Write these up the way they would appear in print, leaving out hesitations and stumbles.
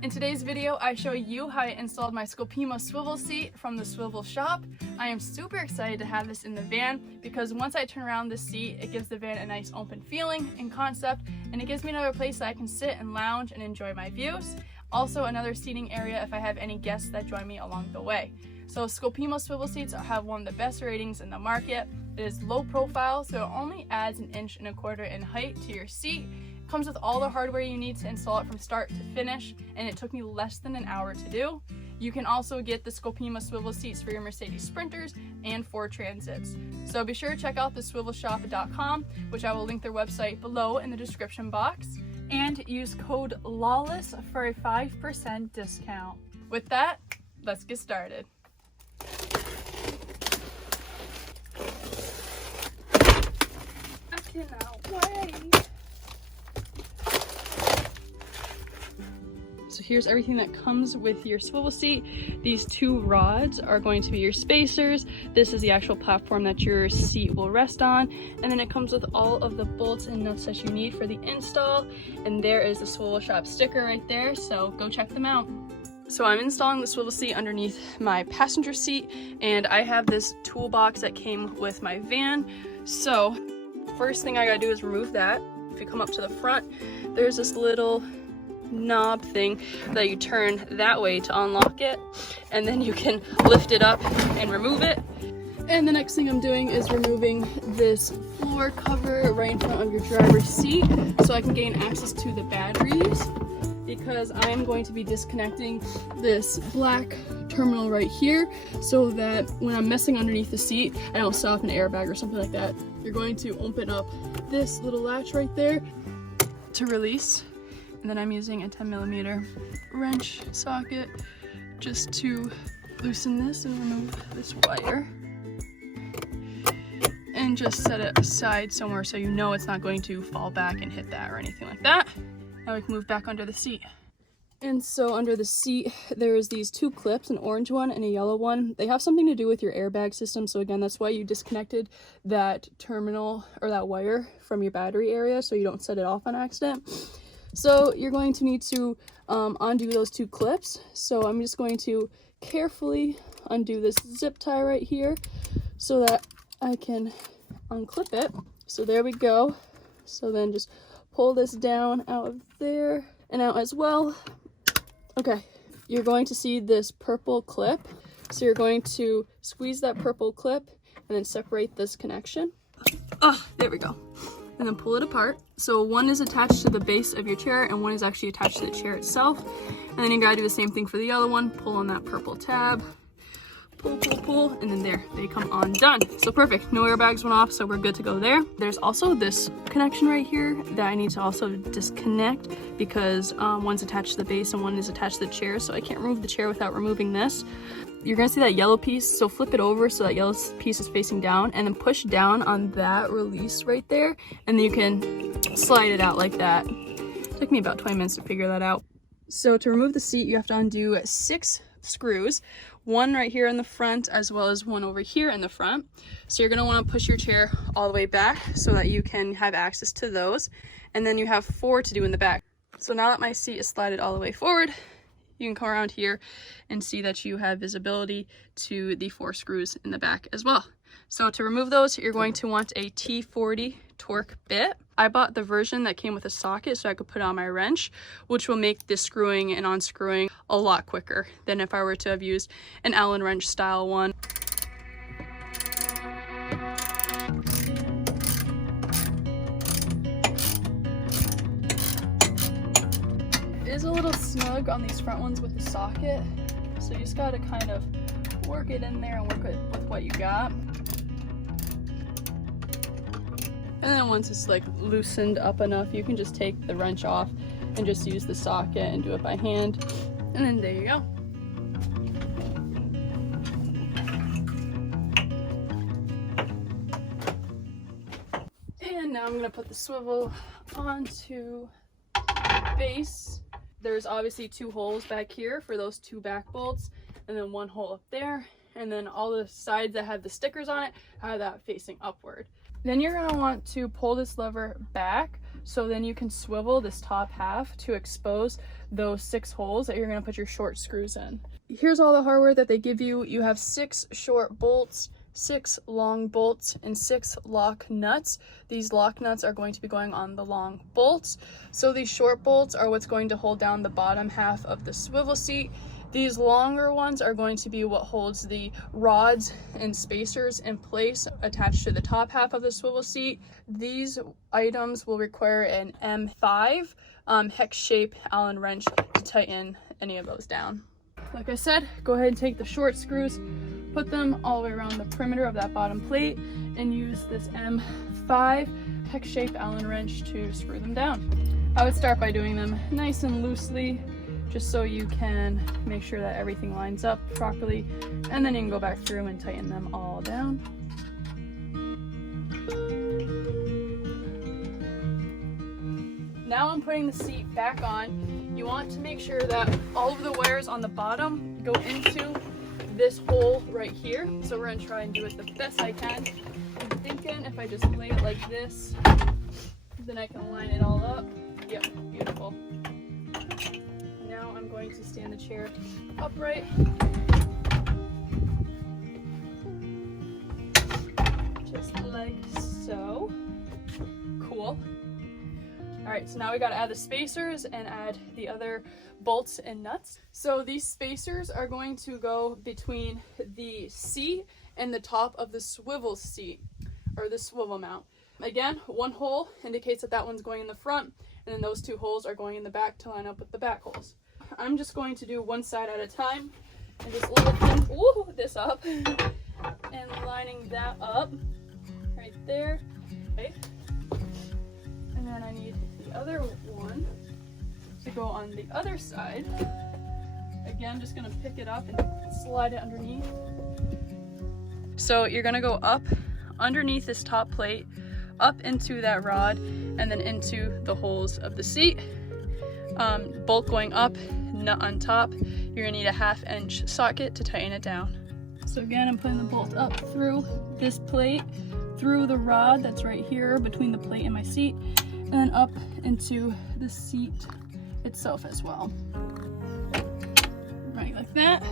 In today's video, I show you how I installed my Scopema swivel seat from the Swivel shop. I am super excited to have this in the van because once I turn around this seat, it gives the van a nice open feeling and concept, and it gives me another place that I can sit and lounge and enjoy my views. Also another seating area if I have any guests that join me along the way. So Scopema swivel seats have one of the best ratings in the market. It is low profile, so it only adds 1.25 inches in height to your seat. Comes with all the hardware you need to install it from start to finish, and it took me less than an hour to do. You can also get the Scopema swivel seats for your Mercedes Sprinters and Ford Transits. So be sure to check out the swivelshop.com, which I will link their website below in the description box, and use code LAWLESS for a 5% discount. With that, let's get started. I cannot wait. So here's everything that comes with your swivel seat. These two rods are going to be your spacers. This is the actual platform that your seat will rest on. And then it comes with all of the bolts and nuts that you need for the install. And there is the Swivel Shop sticker right there, so go check them out. So I'm installing the swivel seat underneath my passenger seat, and I have this toolbox that came with my van. So first thing I gotta do is remove that. If you come up to the front, there's this little knob thing that you turn that way to unlock it, and then you can lift it up and remove it. And the next thing I'm doing is removing this floor cover right in front of your driver's seat so I can gain access to the batteries, because I am going to be disconnecting this black terminal right here so that when I'm messing underneath the seat, I don't set off an airbag or something like that. You're going to open up this little latch right there to release. And then I'm using a 10mm wrench socket just to loosen this and remove this wire. And just set it aside somewhere so you know it's not going to fall back and hit that or anything like that. Now we can move back under the seat. And so under the seat, there's these two clips, an orange one and a yellow one. They have something to do with your airbag system. So again, that's why you disconnected that terminal or that wire from your battery area so you don't set it off on accident. So you're going to need to undo those two clips. So I'm just going to carefully undo this zip tie right here so that I can unclip it. So there we go. So then just pull this down out of there and out as well. Okay, you're going to see this purple clip. So you're going to squeeze that purple clip and then separate this connection. There we go. And then pull it apart. So one is attached to the base of your chair and one is actually attached to the chair itself. And then you gotta do the same thing for the other one. Pull on that purple tab, pull, and then there, they come undone. So perfect, no airbags went off, so we're good to go there. There's also this connection right here that I need to also disconnect because one's attached to the base and one is attached to the chair, so I can't remove the chair without removing this. You're gonna see that yellow piece, so flip it over so that yellow piece is facing down and then push down on that release right there, and then you can slide it out like that. It took me about 20 minutes to figure that out. So to remove the seat, you have to undo 6 screws, one right here in the front as well as one over here in the front. So you're gonna wanna push your chair all the way back so that you can have access to those. And then you have 4 to do in the back. So now that my seat is slided all the way forward, you can come around here and see that you have visibility to the 4 screws in the back as well. So to remove those, you're going to want a T40 torque bit. I bought the version that came with a socket so I could put on my wrench, which will make the screwing and unscrewing a lot quicker than if I were to have used an Allen wrench style one. It is a little snug on these front ones with the socket, so you just gotta kind of work it in there and work it with what you got. And then once it's like loosened up enough, you can just take the wrench off and just use the socket and do it by hand. And then there you go. And now I'm gonna put the swivel onto the base. There's obviously 2 holes back here for those 2 back bolts, and then 1 hole up there. And then all the sides that have the stickers on it have that facing upward. Then you're gonna want to pull this lever back So then you can swivel this top half to expose those 6 holes that you're going to put your short screws in. Here's all the hardware that they give you. You have 6 short bolts, 6 long bolts, and 6 lock nuts. These lock nuts are going to be going on the long bolts. So these short bolts are what's going to hold down the bottom half of the swivel seat. These longer ones are going to be what holds the rods and spacers in place attached to the top half of the swivel seat. These items will require an M5 hex shape Allen wrench to tighten any of those down. Like I said, go ahead and take the short screws, put them all the way around the perimeter of that bottom plate, and use this M5 hex shape Allen wrench to screw them down. I would start by doing them nice and loosely, just so you can make sure that everything lines up properly, and then you can go back through and tighten them all down. Now I'm putting the seat back on. You want to make sure that all of the wires on the bottom go into this hole right here. So we're gonna try and do it the best I can. I'm thinking if I just lay it like this, then I can line it all up. Yep, beautiful. Now I'm going to stand the chair upright. Just like so. Cool. All right, so now we got to add the spacers and add the other bolts and nuts. So these spacers are going to go between the seat and the top of the swivel seat, or the swivel mount. Again, one hole indicates that that one's going in the front, and then those 2 holes are going in the back to line up with the back holes. I'm just going to do one side at a time and just lifting this up and lining that up right there. Okay. And then I need the other one to go on the other side. Again, just gonna pick it up and slide it underneath. So you're gonna go up underneath this top plate, up into that rod, and then into the holes of the seat. Bolt going up, nut on top. You're gonna need a 1/2 inch socket to tighten it down. So again, I'm putting the bolt up through this plate, through the rod that's right here between the plate and my seat, and then up into the seat itself as well. Right like that.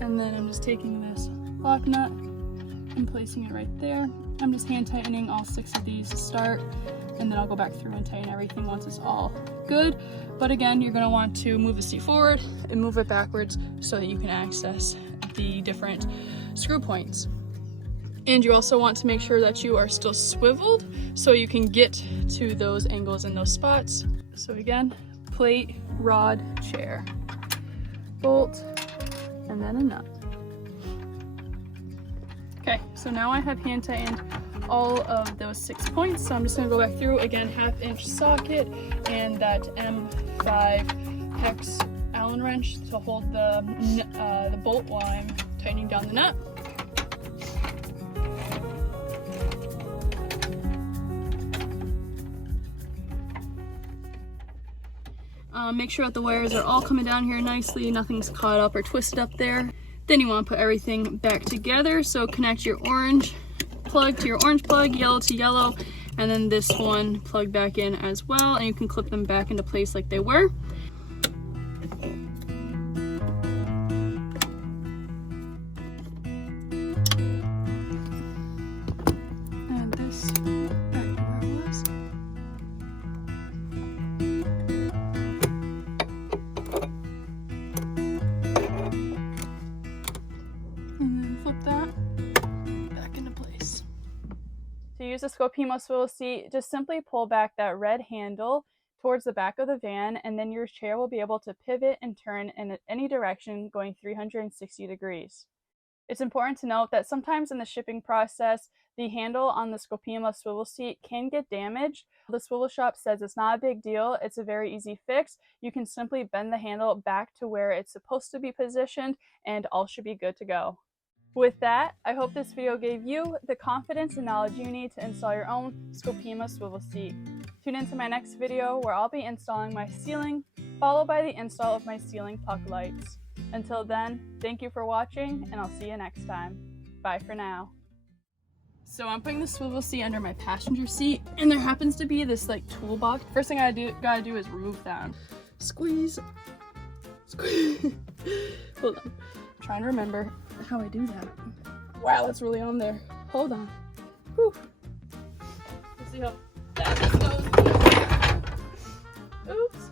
And then I'm just taking this lock nut and placing it right there. I'm just hand tightening all 6 of these to start, and then I'll go back through and tighten everything once it's all good. But again, you're going to want to move the seat forward and move it backwards so that you can access the different screw points. And you also want to make sure that you are still swiveled so you can get to those angles and those spots. So again, plate, rod, chair, bolt, and then a nut. Okay, so now I have hand tightened all of those 6 points. So I'm just gonna go back through again, 1/2 inch socket and that M5 hex Allen wrench to hold the bolt while I'm tightening down the nut. Make sure that the wires are all coming down here nicely, nothing's caught up or twisted up there. Then you want to put everything back together. So connect your orange plug to your orange plug, yellow to yellow, and then this one plug back in as well, and you can clip them back into place like they were. And this back to where it was. And then flip that back into place. To use the Scopema swivel seat, just simply pull back that red handle towards the back of the van, and then your chair will be able to pivot and turn in any direction going 360 degrees. It's important to note that sometimes in the shipping process, the handle on the Scopema swivel seat can get damaged. The swivel shop says it's not a big deal, it's a very easy fix. You can simply bend the handle back to where it's supposed to be positioned, and all should be good to go. With that, I hope this video gave you the confidence and knowledge you need to install your own Scopema swivel seat. Tune into my next video where I'll be installing my ceiling, followed by the install of my ceiling puck lights. Until then, thank you for watching, and I'll see you next time. Bye for now. So I'm putting the swivel seat under my passenger seat, and there happens to be this like toolbox. First thing I gotta do is remove that. Squeeze. Squeeze. Hold on. I'm trying to remember how I do that. Wow, that's really on there. Hold on. Whew. Let's see how that goes. Oops.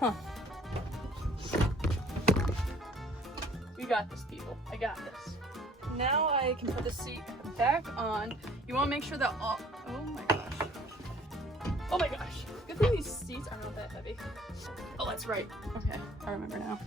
Huh. We got this, people. I got this. Now I can put the seat back on. You want to make sure that all... Oh my gosh. Oh my gosh. Good thing these seats are not that heavy. Oh, that's right. Okay, I remember now.